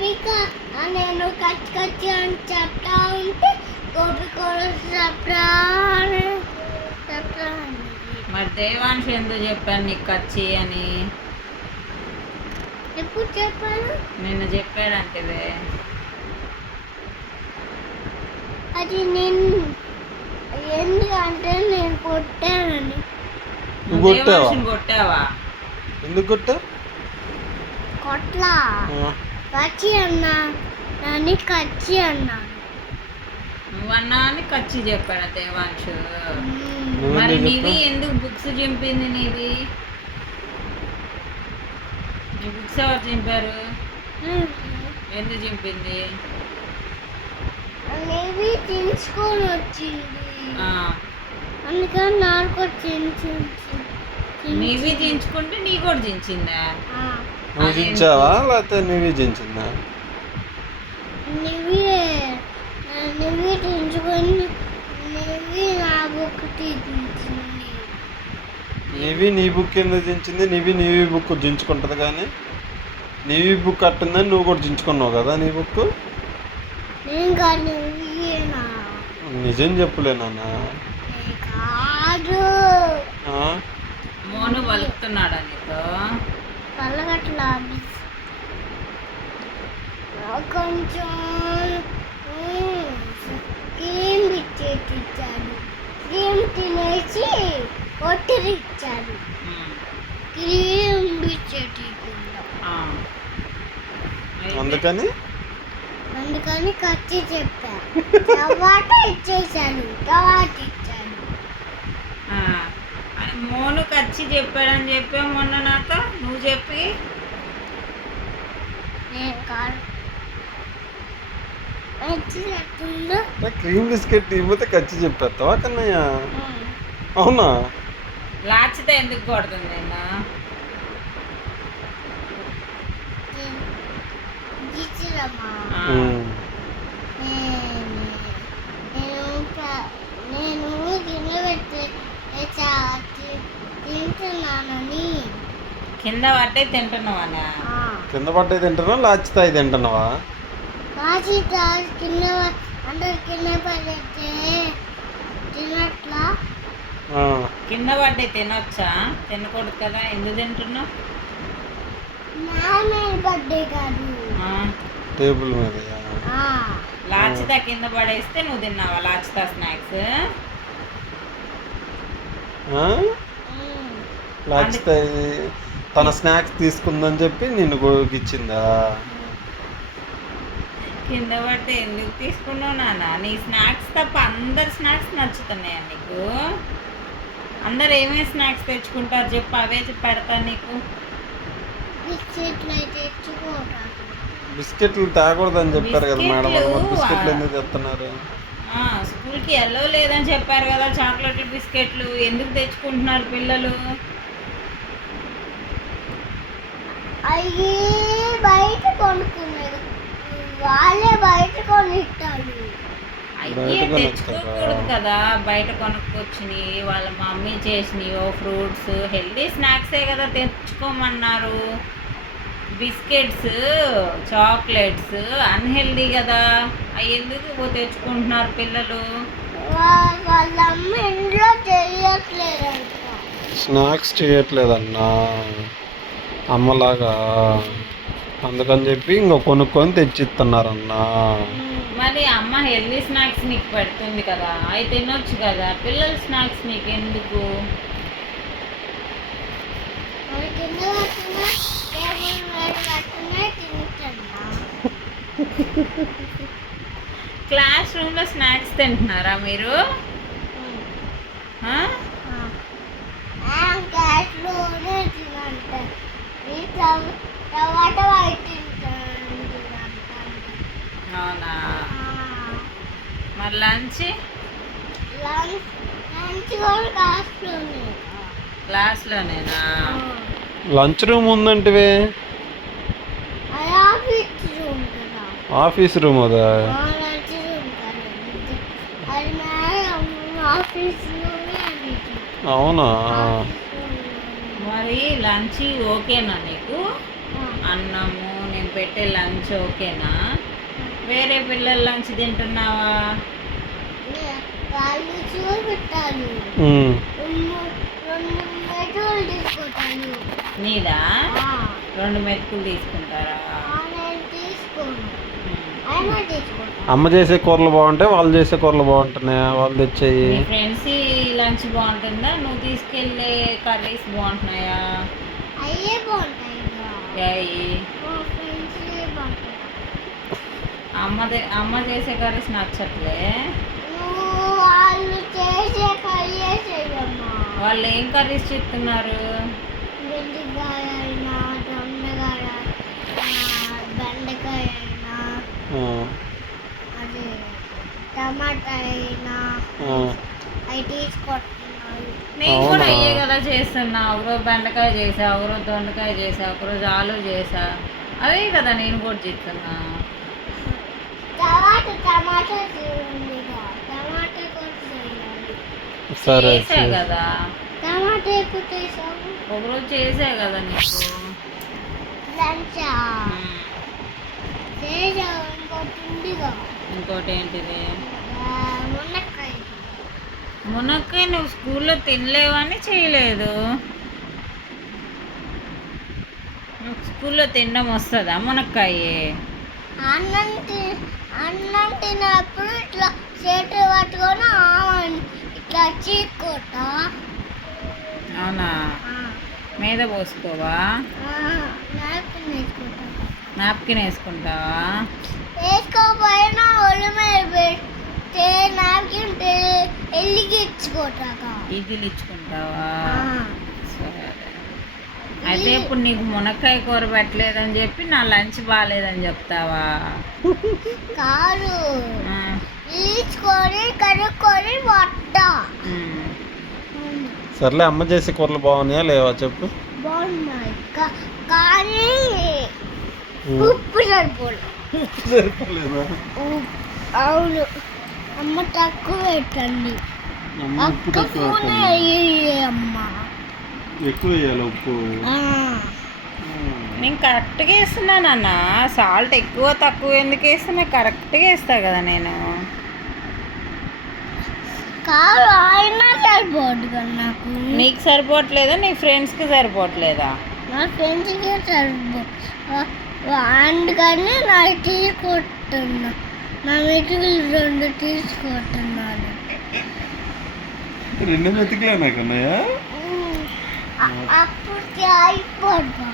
గోపిక నేను కచ్చి కచ్చి అని చెప్తా ఉంటే గోపిక చెప్తా మరి దేవాంశ్ ఎందుకు చెప్పాను నీకు కచ్చి అని? ఎప్పుడు చెప్పాను? నిన్న చెప్పాడంటే అది నేను ఎందుకంటే నేను కొట్టానని. దేవాంశ్ కొట్టావా? ఎందుకు కొట్టా? కొట్లా కచ్చి అన్నా నన్ను కచ్చి అన్నా. నువ్వన్నా అని కచ్చి చెప్పాడు దేవాంశ్. మరి నీవి ఎందుకు బుక్స్ చింపింది? నీవి నీ బుక్స్ ఎవరు చింపారు? ఎందుకు చింపింది? అనేవి తెలుసుకొని వచ్చింది, అందుకని నాకు కూడా నీవి దించుకుంటే నీ కూడా దించిందా? నువ్వు దించావా లేకపోతే నీవి దించిందా? నువ్వే దించుకొని నువ్వే నా బుక్ దించింది. నీవి నీ బుక్ ఎందుకు దించింది? నీవి బుక్ దించుకుంటుంది కానీ నీవి బుక్ అట్టుందని నువ్వు కూడా దించుకున్నావు కదా నీ బుక్. నేను కాదు నువ్వేనా? నిజం చెప్పులే నాన్న. కాదు మోను పలుకుతున్నాడా నీతో? పల్లగట్లా కొంచెం క్రీమ్ ఇచ్చేటి ఇచ్చాడు. క్రీమ్ తినేసి ఒత్తిడి ఇచ్చాడు. క్రీమ్ ఇచ్చేటి అందుకని ఖర్చు చెప్పా. టమాటా ఇచ్చేసాడు, టమాటా ఇచ్చాడు. మోను ఖర్చు చెప్పాడని చెప్పా మొన్న నాతో నువ్వు చెప్పి. నేను కాదు క్రీమ్ బిస్కెట్ ఇవ్వతే ఖర్చు చెప్పేస్తావా కన్నయ్య? అవునా? లాచితే ఎందుకు కొడుతుంది నిన్న? నేను గిన్నె పెట్టి తింటున్నానని. కింద పట్టే తింటున్నావా? కింద పట్టే తింటున్నావా లాచితాయి తింటున్నావా? కింద అందరు కింద పడితే తినట్లా. కింద పడ్డే తినొచ్చా? తినకూడదు కదా, ఎందుకు తింటున్నావు? బర్త్డే కాదు, టేబుల్ మీద లాచితా కింద పడేస్తే నువ్వు తిన్నావా? లాచితా స్నాక్స్ లాచితాయి తన స్నాక్స్ తీసుకుందని చెప్పి నిన్ను ఇచ్చిందా? కింద పడితే ఎందుకు తీసుకున్నావు నాన్న? నీ స్నాక్స్ తప్ప అందరు స్నాక్స్ నచ్చుతున్నాయా నీకు? అందరు ఏమేమి స్నాక్స్ తెచ్చుకుంటారు చెప్పు, అవే పెడతాను నీకు. బిస్కెట్లు తాగకూడదని చెప్పారు కదా మేడం. బిస్కెట్లు ఎందుకు తెస్తున్నారు? స్కూల్కి ఎల్లో లేదని చెప్పారు కదా, చాక్లెట్ బిస్కెట్లు ఎందుకు తెచ్చుకుంటున్నారు పిల్లలు? అయ్యి బయట కొనుక్కున్నారు, వాళ్ళే బయట కొనిస్తారు. అయ్యే తెచ్చుకోకూడదు కదా, బయట కొనుక్కొచ్చినాయి వాళ్ళ మమ్మీ చేసినాయో ఫ్రూట్స్ హెల్దీ స్నాక్సే కదా తెచ్చుకోమన్నారు. బిస్కెట్స్ చాక్లెట్స్ అన్హెల్దీ కదా, అవి ఎందుకు తెచ్చుకుంటున్నారు పిల్లలు? వాళ్ళ అమ్మ ఇంట్లో చేయట్లేదంట, స్నాక్స్ చేయట్లేదన్నా అమ్మలాగా, అందుకని చెప్పి ఇంకో కొనుక్కొని తెచ్చిస్తున్నారన్నా. మరి అమ్మ హెల్దీ స్నాక్స్ నీకు పెడుతుంది కదా, అవి తినొచ్చు కదా. పిల్లల స్నాక్స్ నీకు ఎందుకు? క్లాస్ రూమ్లో స్నాక్స్ తింటున్నారా మీరు? అవునా? మరి లంచ్ క్లాస్లోనేనా? లంచ్ రూమ్ ఉందంటే ఆఫీస్ రూమ్ అదా? అవునా? మరి లంచ్ ఓకేనా నీకు? అన్నము నేను నేను పెట్టే లంచ్ ఓకేనా? వేరే పిల్లల లంచ్ తింటున్నావా? వాళ్ళు చూపెట్టాను ఉమ్. 2 మెతుకులు తీసుకుంటాను. నీదా 2 మెతుకులు తీసుకుంటారా? నేను తీసుకోను, ఉమ్. అయినా తీసుకుంటాను. అమ్మ చేసే కూరలు బాగుంటాయి, వాళ్ళు చేసే కూరలు బాగుంటున్నాయా? వాళ్ళు తెచ్చేయి. నీ ఫ్రెండ్స్ లంచ్ బాగుంటుందా? నువ్వు తీసుకెళ్ళే కర్రీస్ బాగుంటున్నాయా? అయ్యే బాగుంటాయి కదా. ఏయ్, మా ఫ్రెండ్స్ బాగుంటాయి. అమ్మ చేసే కర్రీస్ నచ్చట్లే. నువ్వు వాళ్ళు చేసే కర్రీ చేయమ్మా. వాళ్ళు ఏం కర్రీస్ చెప్తున్నారు? బెండకాయ అయినా, దొండకాయ, బెండకాయ అయినా, ఆ, అది టమాటా అయినా ఆ. అవి తీసుకుంటున్నారు. నేను కూడా అవునా? అయ్యే కదా చేస్తున్నా. ఒకరోజు బెండకాయ చేసా, ఒకరోజు దొండకాయ చేసా, ఒకరోజు ఆలు చేసా. అవే కదా నేను కూడా చేస్తున్నా. టమాటా ఉంది కదా, టమాటా కూడా చేయాలి. సరే చేసా సరే. కదా, టమాటా ఎప్పుడు చేసావు? ఒకరోజు చేసా కదా నీకు. లంచా ఉమ్. చేసావు. ఇంకోటి ఉందిగా, ఇంకోటి ఏంటిది? మునక్కాయ. మునక్కాయ నువ్వు స్కూల్లో తినలేవని చేయలేదు. నువ్వు స్కూల్లో తినడం వస్తుందా మునక్కాయ? అన్నం తిన్నప్పుడు ఇట్లా చేతులు పట్టుకొని ఇట్లా చీక్కోటా. అవునా? మీద పోసుకోవా? నాప్కిన్ వేసుకుంటా. నాప్కిన్ వేసుకుంటావా? వేసుకోకపోయినా ఒళ్ళు మీద పెడితే నాప్కిన్ ఎల్లిగిచ్చుకోటాక. ఈగిలు ఇచ్చుకుంటావా? సరే. అయితే ఇప్పుడు నీకు మునక్కాయ కూర పెట్టలేదని చెప్పి నా లంచ్ బాగాలేదని చెప్తావా? కాదు, ఆ. ఈడ్చుకొని కడుక్కొని వస్తా. ఉమ్. సర్లే, అమ్మ చేసే కూరలు బాగున్నాయా లేవా చెప్పు. బాగున్నాయి కానీ ఉమ్. ఉప్పు సరిపోదు. సరిపోలేదా? అవును, అమ్మ తక్కువ పెట్టండి. అమ్మ ఉప్పు అక్క తక్కువ ఫోన్ వేస్తుంది. అయ్యి అమ్మ. ఎక్కువ వేయాలి ఉప్పు. ఆ, నేను కరెక్ట్గా వేస్తున్నానన్నా. సాల్ట్ ఎక్కువ తక్కువ ఎందుకు వేస్తున్నా? కరెక్ట్గా వేస్తా కదా నేను. కాదు అయినా సరిపోదు కదా నాకు. నీకు సరిపోవట్లేదా? నీ ఫ్రెండ్స్కి సరిపోవట్లేదా? నా ఫ్రెండ్స్కి సరిపో అందుకని నాకు తీసుకుంటున్నా. నా మెతుకులు 2 తీసుకుంటున్నాను. 2 మెతుకులే నాకున్నాయా? అప్పుడు అయిపోదు.